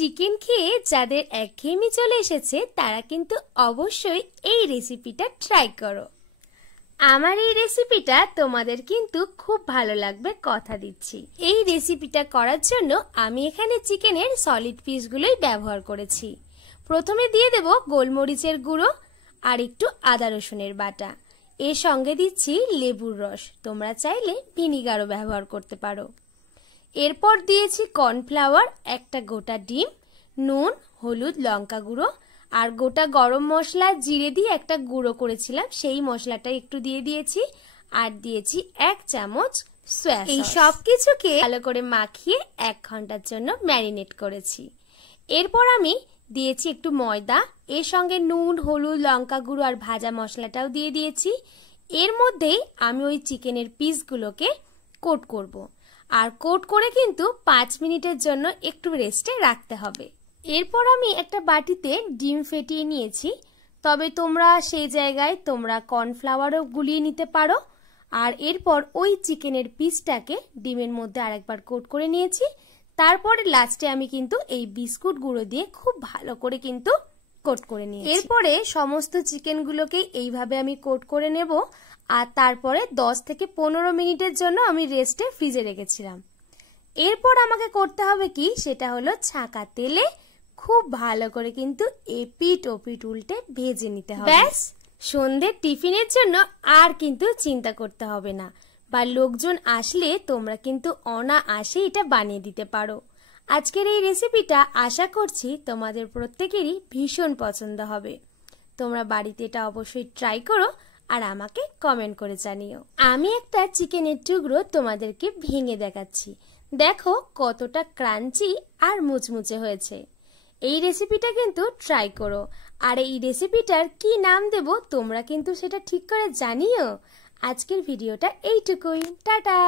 Chicken খেয়ে যাদের একঘেয়েমি চলে এসেছে তারা কিন্তু অবশ্যই এই রেসিপিটা ট্রাই করো। আমার এই রেসিপিটা তোমাদের কিন্তু খুব ভালো লাগবে, কথা দিচ্ছি। এই রেসিপিটা করার জন্য আমি এখানে চিকেনের সলিড পিসগুলোই ব্যবহার করেছি। প্রথমে দিয়ে দেব গোলমরিচের গুঁড়ো আর একটু আদা রসুনের বাটা। এর সঙ্গে দিচ্ছি লেবুর রস, তোমরা চাইলে ভিনিগারও ব্যবহার করতে পারো। এরপর দিয়েছি কর্নফ্লাওয়ার, একটা গোটা ডিম, নুন, হলুদ, লঙ্কা গুঁড়ো আর গোটা গরম মশলা জিরে দিয়ে একটা গুঁড়ো করেছিলাম, সেই মশলাটা একটু দিয়ে দিয়েছি। আর দিয়েছি 1 চামচ সয়া সস। এই সব কিছুকে ভালো করে মাখিয়ে 1 ঘন্টার জন্য ম্যারিনেট করেছি। এরপর আমি দিয়েছি একটু ময়দা, এর সঙ্গে নুন, হলুদ, লঙ্কা গুঁড়ো আর ভাজা মশলাটাও দিয়ে দিয়েছি। এর মধ্যেই আমি ওই চিকেনের পিসগুলোকে কোট করব। আর কোট করে কিন্তু 5 মিনিটের জন্য একটু রেস্টে রাখতে হবে। এরপর আমি একটা বাটিতে ডিম ফেটিয়ে নিয়েছি, তবে তোমরা সেই জায়গায় কর্নফ্লাওয়ারও গুলিয়ে নিতে পারো। আর এরপর ওই চিকেনের পিসটাকে ডিমের মধ্যে আরেকবার কোট করে নিয়েছি। তারপরে লাস্টে আমি কিন্তু এই বিস্কুট গুঁড়ো দিয়ে খুব ভালো করে কিন্তু কোট করে নিয়েছি। এরপরে সমস্ত চিকেনগুলোকে এইভাবে আমি কোট করে নেব। আর তারপরে 10 থেকে 15 মিনিটের জন্য আমি রেস্টে ফ্রিজে রেখেছিলাম। এরপর আমাকে করতে হবে কি, সেটা হলো ছাঁকা তেলে খুব ভালো করে কিন্তু এপিট ওপিট উল্টে ভেজে নিতে হবে। ব্যাস, সন্ধ্যের টিফিনের জন্য আর কিন্তু চিন্তা করতে হবে না, বা লোকজন আসলে তোমরা কিন্তু অনায়াসে এটা বানিয়ে দিতে পারো। আজকের এই রেসিপিটা আশা করছি তোমাদের প্রত্যেকেরই ভীষণ পছন্দ হবে। তোমরা বাড়িতে এটা অবশ্যই ট্রাই করো আর আমাকে কমেন্ট করে জানিও। আমি একটা চিকেনের টুকরো তোমাদেরকে ভেঙে দেখাচ্ছি, দেখো কতটা ক্রাঞ্চি আর মুচমুচে হয়েছে। এই রেসিপিটা কিন্তু ট্রাই করো। আর এই রেসিপিটার কি নাম দেব তোমরা কিন্তু সেটা ঠিক করে জানিও। আজকের ভিডিওটা এইটুকুই, টাটা।